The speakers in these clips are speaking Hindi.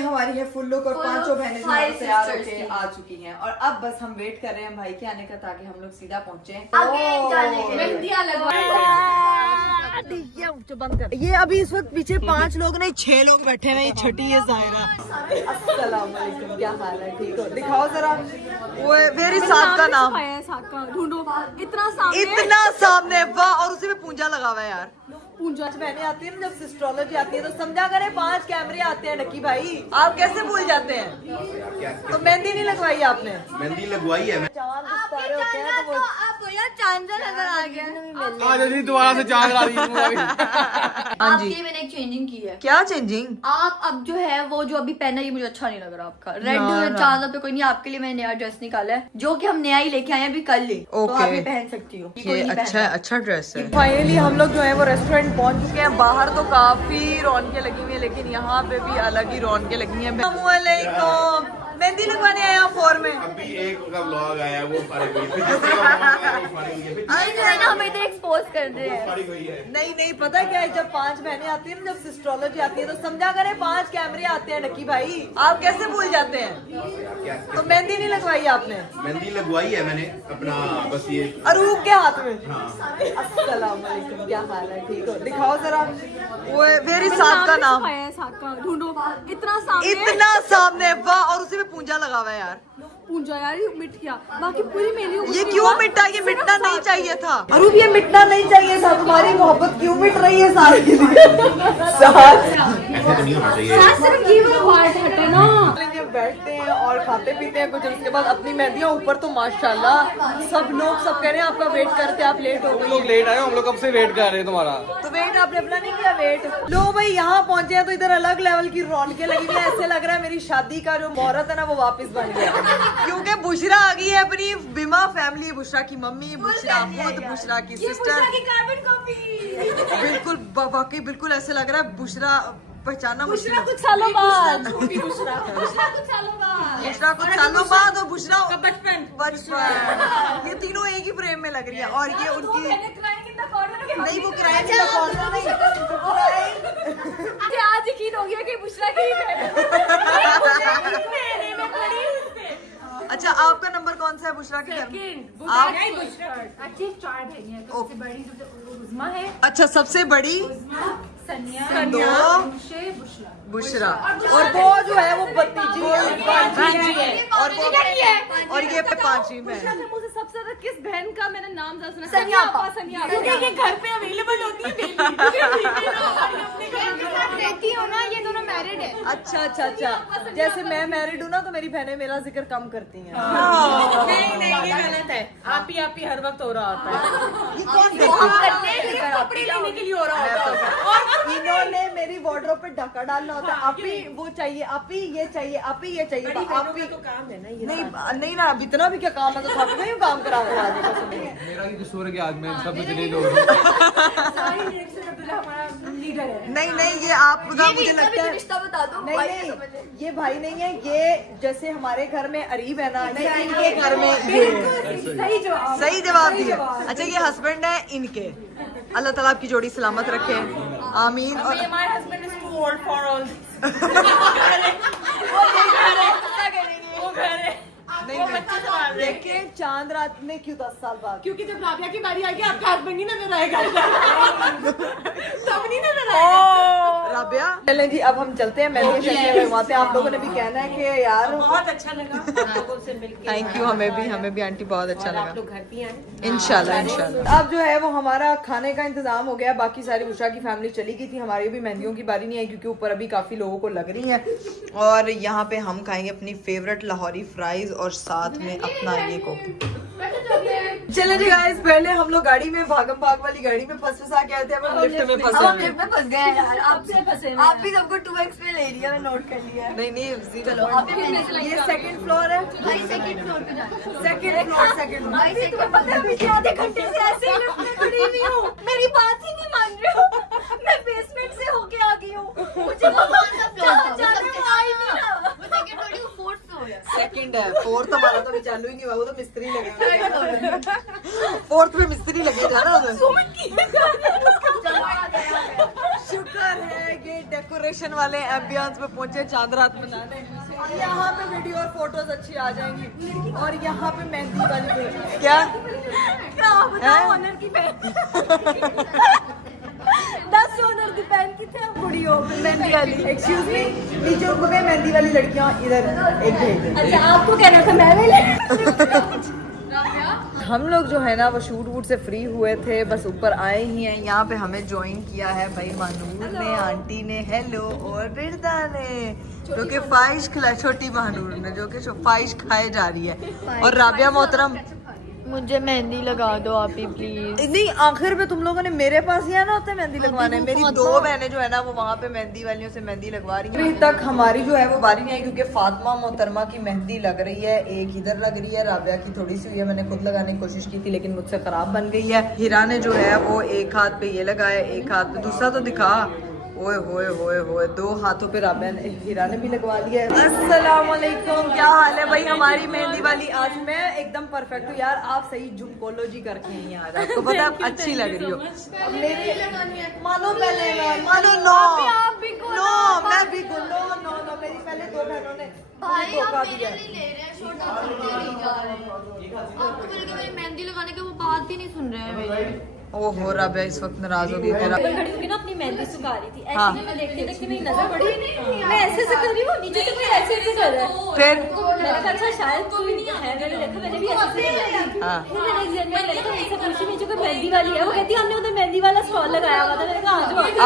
हमारी है फुल लुक और पांचों बहनें तैयार होके आ चुकी हैं और अब बस हम वेट कर रहे हैं भाई के आने का ताकि हम लोग सीधा पहुंचे बंद कर। ये अभी इस वक्त पीछे 5 लोग नहीं 6 लोग बैठे हुए, ये छठी है जायरा। अस्सलाम वालेकुम, क्या हाल है? ठीक हो? दिखाओ जरा वो मेरी साथ का नाम ढूंढो। इतना सामने वाह, और उसी में पूंजा लगा हुआ है यार। पूंजा बहने आती है ना, जब सिस्ट्रोलॉजी आती है तो समझा करें 5 कैमरे आते हैं। नक्की भाई आप कैसे भूल जाते हैं? तो मेहंदी नहीं लगवाई आपने? मेहंदी लगवाई है। चांद नजर आ गया। आज दोबारा से चांद आ रही है। हाँ जी, आपकी मैंने एक चेंजिंग की है। क्या चेंजिंग? आप अब जो है वो जो अभी पहना ये मुझे अच्छा नहीं लग रहा आपका रेड चांद पे। कोई नहीं, आपके लिए मैंने नया ड्रेस निकाला है जो कि हम नया ही लेके आए हैं अभी कल ही। तो आप ये पहन सकती हो। ये अच्छा ड्रेस है। फाइनली हम लोग जो है वो रेस्टोरेंट पहुंच चुके हैं। बाहर तो काफी रौनकें लगी हुई है लेकिन यहाँ पे भी अलग ही रौनकें लगी हैं। अस्सलामुअलैकुम, मेहंदी लगवाने आए आप 4 में? अभी एक का व्लॉग आया वो हमें इधर एक्सपोज कर रहे हैं। नहीं पता क्या है, जब 5 बहनें आती है ना, जब सिस्ट्रोलॉजी आती है तो समझा करें 5 कैमरे आते हैं। नक्की भाई आप कैसे भूल जाते हैं? तो मेहंदी नहीं लगवाई आपने? मेहंदी लगवाई है मैंने अपना, बस ये अरूब के हाथ में। अस्सलाम वालेकुम, क्या हाल है? ठीक हो? दिखाओ जरा वो मेरी साथ का नाम ढूंढो। इतना सामने वाह, और उसी में पूंजा लगा हुआ है यार। पूंजा यार ये मिट गया, बाकी पूरी मेरी ये क्यों मिटा? ये मिटना नहीं चाहिए था अरूब, ये मिटना नहीं चाहिए था। तुम्हारी मोहब्बत क्यों मिट रही है सारे के लिए? ऐसे तो नहीं होना चाहिए। जब बैठते हैं और खाते पीते हैं कुछ, उसके बाद अपनी मेहंदियाँ ऊपर, तो माशाल्लाह सब लोग सब कह रहे हैं आपका वेट करते, आप लेट हो गए। लोग लेट आए, हम लोग कब से वेट कर रहे हैं तुम्हारा। तो वेट आपने अपना नहीं किया वेट? लो भाई यहाँ पहुंचे हैं तो इधर अलग लेवल की रौनकें लगी हुई है। ऐसे लग रहा है मेरी शादी का जो मुहूर्त है ना वो वापस बन गया, क्योंकि बुशरा आ गई है अपनी बिमा फैमिली। बुशरा की मम्मी, बुशरा खुद, बुशरा की सिस्टर। कार्बन कॉपी बिल्कुल वाकई बिल्कुल ऐसे लग रहा है बुशरा पहचाना मुश्किल है। कुछ सालों बाद बुशरा कुछ सालों बाद और बुशरा बचपन, ये तीनों एक ही फ्रेम में लग रही है। और ये उनकी नहीं, वो किराए की कॉर्नर नहीं, आज यकीन हो गया कि बुशरा की अच्छा आपका नंबर कौन सा है बुशरा के? आप 4 भाई हैं, सबसे बड़ी उज़मा है। अच्छा सबसे बड़ी सनिया, दो बुशरा, और वो जो है वो भतीजी है, और ये 5वीं बहन। मुझे सबसे ज्यादा किस बहन का मैंने नाम सुना? सनिया। क्योंकि घर पे अवेलेबल होती है रहती हो ना, ये दोनों मैरिड है। अच्छा जैसे मैं मैरिड हूँ ना तो मेरी बहनें मेरा जिक्र कम करती हैं। नहीं ये गलत है। आप ही हर वक्त हो रहा होता है। ये कौन कपड़े लेने के लिए हो रहा होता है। इन्होंने मेरी वार्डरोब पे ढक्का डालना होता है। आप ही वो चाहिए, आप ही ये चाहिए, आप ही ये चाहिए, आप ही तो काम है ना ये। नहीं ना, अब इतना भी क्या काम है? तो थक गई हूँ काम करा करा के। मेरा भी कसूर है कि आज मैं सब डिलीट हो नहीं ये आप मुझे लगता है रिश्ता बता दो। नहीं ये भाई नहीं है। ये जैसे हमारे घर में अरीब है ना, ये इनके घर में ये सही जवाब दिया। अच्छा ये हस्बैंड है इनके। अल्लाह ताला आपकी जोड़ी सलामत रखे, आमीन। और My husband is too old for all this. वो घर है। देखिए चांद रात में क्यों 10 साल बाद? क्योंकि जब राबिया की बारी आएगी आपका हस्बैंड ही नजर आएगा। तब नहीं नजर आएगा। राबिया चलें जी, अब हम चलते हैं। मेहंदी शक्ल लगवाते हैं। आप लोगों ने भी कहना है कि यार बहुत अच्छा लगा आप लोगों से मिलके। थैंक यू, हमें भी आंटी बहुत अच्छा आप लगा। लोग घर भी आए। इंशाल्लाह। अब जो है वो हमारा खाने का इंतजाम हो गया। बाकी सारी बुशरा की फैमिली चली गई थी, हमारी भी मेहंदियों की बारी नहीं आई क्योंकि ऊपर अभी काफी लोगों को लग रही है। और यहाँ पे हम खाएंगे अपनी फेवरेट लाहौरी फ्राइज और साथ में अपना ये कोक। चले जी गाइस, पहले हम लोग गाड़ी में भागम भाग वाली गाड़ी में फंसा के आए थे। अब हम लिफ्ट में फंसे हम लिफ्ट में फंस गए हैं यार। आपसे फंसे आप भी सबको 2x पे ले लिया, मैं नोट कर लिया। नहीं चलो आप ये 2nd फ्लोर है। भाई 2nd फ्लोर पे जाना है। 2nd फ्लोर भाई तुम्हें पता है पीछे आधे घंटे से ऐसे लिफ्ट में खड़ी हुई हूँ, मेरी बात ही नहीं मान रहे हो। मैं बेसमेंट से होके आ गई हूँ, मुझे जाने में आई नहीं ना। वो 2nd फ्लोर की 4th फ्लोर है। 2nd है, 4th हमारा तो अभी चालू ही नहीं हुआ, वो तो मिस्त्री लगे। 4th में मिस्त्री लगे थे ना। शुक्र है ये डेकोरेशन वाले एम्बियंस में पहुंचे चांद रात मनाने। यहाँ पे वीडियो और फोटोज अच्छी आ जाएंगी। और यहाँ पे मेहंदी वाली क्या बताओ ऑनर की बहन 10 ऑनर की बहन कितने बुढ़ी हो मेहंदी वाली। एक्सक्यूज मी, नीचे उनको गए मेहंदी वाली लड़कियाँ इधर एक भेज दें। अच्छा आपको कहना था मैं भी हम लोग जो है ना वो शूट वूट से फ्री हुए थे, बस ऊपर आए ही हैं। यहाँ पे हमें ज्वाइन किया है भाई महानूर ने, आंटी ने, हेलो, और बिरदा ने जो कि फाइश खिला, छोटी महानूर ने जो कि फाइश खाए जा रही है। और राबिया मोहतरम, मुझे मेहंदी लगा दो आप ही प्लीज। नहीं आखिर में तुम लोगों ने मेरे पास ही आना होता है मेहंदी लगवाने। मेरी 2 बहनें जो है ना वो वहाँ पे मेहंदी वालियों से मेहंदी लगवा रही हैं। अभी तक हमारी जो है वो बारी नहीं आई क्योंकि फातिमा मोहतरमा की मेहंदी लग रही है, एक इधर लग रही है, राबिया की थोड़ी सी हुई है। मैंने खुद लगाने की कोशिश की थी लेकिन मुझसे खराब बन गई है। हीरा ने जो है वो एक हाथ पे ये लगाया, एक हाथ पे दूसरा तो दिखा। ओए होए होए होए, 2 हाथों पे राबिया ने, हीरा ने भी लगवा लिया है। अस्सलाम वालेकुम, क्या हाल है भाई हमारी मेहंदी वाली? आज मैं एकदम परफेक्ट हूँ यार। आप सही जुमकोलॉजी करके आई हैं आज, आपको पता है अच्छी लग रही हो। मानो पहले मानो नो नो मैं भी नो नो नो मेरी पहले 2 बहनों ने धोखा दिया। मेहंदी लगाने के वो बात ही नहीं सुन रहे हैं मेरी। ओहो राबिया इस वक्त नाराज हो गई तेरा। मैं खड़ी होकर ना अपनी मेहंदी सुखा रही थी। हाँ। ऐसे में देखते देखते मेरी नजर पड़ी, मैं ऐसे से कर रही हूँ, नीचे से कोई ऐसे से कर रहा है। फिर मैंने कहा अच्छा शायद कोई नहीं है, मैंने देखा मैंने भी ऐसे से किया। हाँ। फिर मैंने एक जन में मैंने कहा ऐसा खुशी में जो कोई मेहंदी वाली है, वो कहती है हमने उधर मेहंदी वाला स्टॉल लगाया हुआ था। मैंने कहा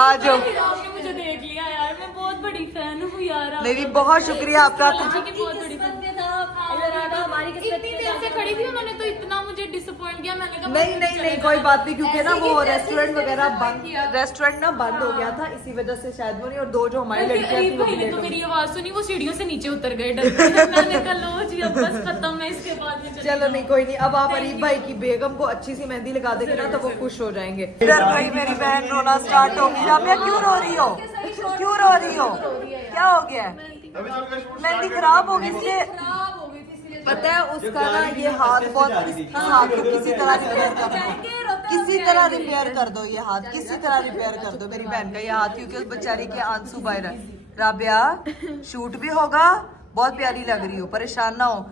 आ जाओ। आपने मुझे देख लिया यार, मैं बहुत बड़ी फैन हूँ यार। मेरी बहुत शुक्रिया आपका। बहुत बड़ी फैन था। इधर आना हमारी किस्मत से खड़ी थी, उन्होंने तो इतना मुझे डिसअपॉइंट किया। मैंने कहा नहीं नहीं नहीं कोई बात नहीं क्योंकि ना वो रेस्टोरेंट वगैरह बंद, रेस्टोरेंट ना बंद हो गया था इसी वजह से शायद वो नहीं। और 2 जो हमारी लड़कियां थी वो भाई ने भी तो लेट मेरी आवाज सुनी, वो सीढ़ियों से नीचे उतर गए डर के। मैंने कहा लो जी अब बस खत्म है, इसके बाद में चलो नहीं कोई नहीं। अब आप अरीब भाई की बेगम को अच्छी सी मेहंदी लगा देंगे ना तो वो खुश हो जाएंगे। इधर भाई मेरी बहन रोना स्टार्ट हो गई। राबिया क्यों रो रही हो, क्यों रो रही हो, क्या हो गया? मेहंदी खराब हो गई इसलिए। पता है उसका ना ये हाथ बहुत, हाथ को किसी तरह रिपेयर कर दो, किसी तरह रिपेयर कर दो ये हाथ, किसी तरह रिपेयर कर दो मेरी बहन का ये हाथ क्योंकि उस बेचारी के आंसू बह रहे हैं। राबिया शूट भी होगा, बहुत प्यारी लग रही हो, परेशान ना हो।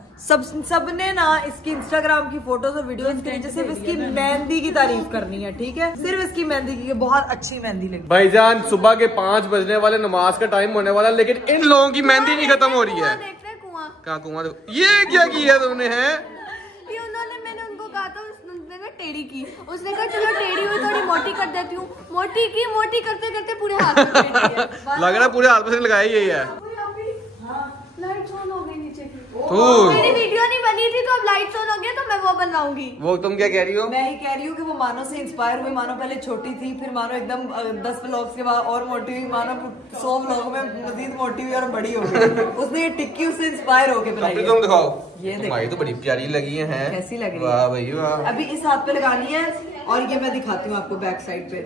सबने ना इसकी इंस्टाग्राम की फोटोज और वीडियोस के नीचे सिर्फ इसकी मेहंदी की तारीफ करनी है, ठीक है? सिर्फ इसकी मेहंदी की, बहुत अच्छी मेहंदी लगी। भाईजान सुबह के 5 बजने वाले, नमाज का टाइम होने वाला, लेकिन इन लोगों की मेहंदी नहीं खत्म हो रही है। क्या कुआं? ये क्या किया तुमने? है ये उन्होंने, मैंने उनको कहा था, उसने ना टेढ़ी की। उसने कहा चलो टेढ़ी हुई थोड़ी मोटी कर देती हूँ। मोटी की, मोटी करते करते पूरे हाथ में टेढ़ी है। लग रहा है पूरे हाथ में से लगाया यही है। लाइट ऑन हो गई नीचे की। तू मेरी वीडियो नहीं बनी थी तो अब लाइट ऑन हो गया तो मैं वो बनवाऊंगी। वो तुम क्या कह रही हो? मैं ही कह रही हूँ कि वो मानो से इंस्पायर हुई। मानो पहले छोटी थी, फिर मानो एकदम 10 व्लॉग्स के बाद और मोटी हुई, मानो 100 व्लॉग में मजीद मोटी हुई और बड़ी हो गई। उसने ये टिक्की उससे इंस्पायर होके बनाई कपड़े है। तुम दिखाओ। ये देखो। भाई तो बड़ी प्यारी लगी है। कैसी लग रही है? वाह भाई वाह। अभी इस हाथ पे लगानी है और ये मैं दिखाती हूँ आपको बैक साइड पे।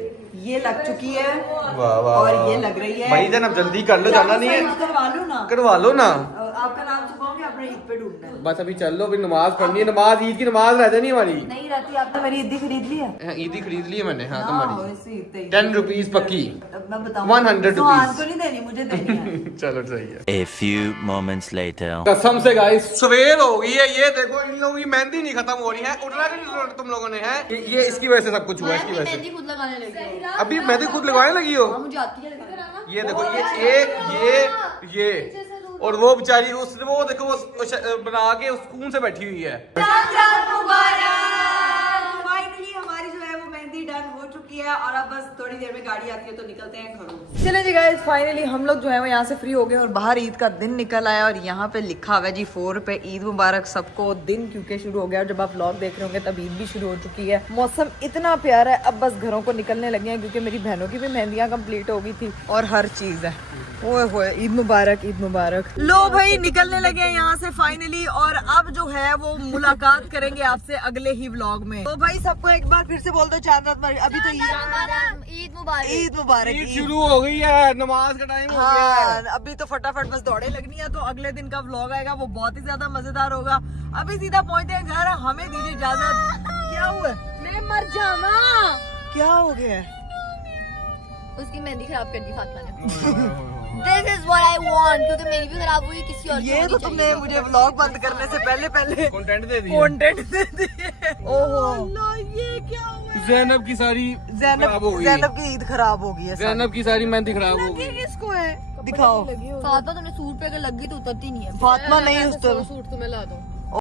ये लग चुकी है वाह वाह। और ये लग रही है। भाई जान अब जल्दी कर लो, जाना नहीं है। करवा लो ना, करवा लो ना। आपका नाम छुपाओगे, अपने ईद पे ढूंढना है। बस अभी चल लो, अभी नमाज पढ़नी है। नमाज, ईद की नमाज रह जानी हमारी। नहीं रहती। आपने मेरी ईदी खरीद ली है? ईदी खरीद ली है मैंने। हाँ हाँ, तुम्हारी इसी ईद पे। 10 रुपीज पक्की। अब मैं बताऊँ 100 सुहान रुपीज। को नहीं देनी, मुझे देनी है। चलो सही है। A few moments later. कसम से गाइस सवेर हो गई है। ये देखो इन लोगों की मेहंदी नहीं खत्म हो रही है। उठना नहीं तुम लोगों ने है। ये इसकी वजह से सब कुछ हुआ है, इसकी वजह से। खुद लगाने लगी हूँ। अभी मेहंदी खुद लगवाने लगी हो? मुझे आती है लगाना। ये देखो ये और वो बेचारी उसने वो देखो वो बना के उस खून से बैठी हुई है। फाइनली हमारी जो है वो मेहंदी डन हो चुकी है और अब बस थोड़ी देर में गाड़ी आती है तो निकलते हैं घरों। चले जी गाइस, फाइनली हम लोग जो है वो यहाँ से फ्री हो गए और बाहर ईद का दिन निकल आया और यहाँ पे लिखा हुआ है जी 4 पे ईद मुबारक सबको। दिन क्योंकि शुरू हो गया और जब आप व्लॉग देख रहे होंगे तब ईद भी शुरू हो चुकी है। मौसम इतना प्यारा है, अब बस घरों को निकलने लगे हैं क्योंकि मेरी बहनों की भी मेहंदियाँ कंप्लीट हो गई थी और हर चीज है। ओए होए, ईद मुबारक, ईद मुबारक। लो भाई निकलने लगे हैं यहाँ से फाइनली और अब जो है वो मुलाकात करेंगे आपसे अगले ही व्लॉग में। तो भाई सबको एक बार फिर से बोल दो चांद रात मुबारक। अभी तो ईद मुबारक। ईद मुबारक। ईद शुरू हो गई है, नमाज का टाइम हो गया है। हाँ, अभी तो फटाफट बस दौड़े लगनी है। तो अगले दिन का व्लॉग आएगा वो बहुत ही ज्यादा मजेदार होगा। अभी सीधा पहुंचते हैं घर, हमें दीजिए इजाजत। क्या हुआ? मैं मर जावा। क्या हो गया? उसकी मेहंदी खराब कर दी फातिमा ने। This is what I want, क्योंकि मेरी भी खराब हुई, किसी और की ये होनी तो चाहिए। तुमने मुझे व्लॉग बंद करने से पहले कंटेंट दे दिया। कंटेंट दे दिए। ओहो ये क्या हुआ? जैनब की सारी खराब हो गई। ज़ैनब की ईद खराब हो गई है। जैनब की सारी मेहंदी खराब हो गई। किसको है? दिखाओ। फातिमा तुमने सूट पे अगर लग गई तो उतरती नहीं है। फातिमा नहीं उस सूट तुम्हें ला दो।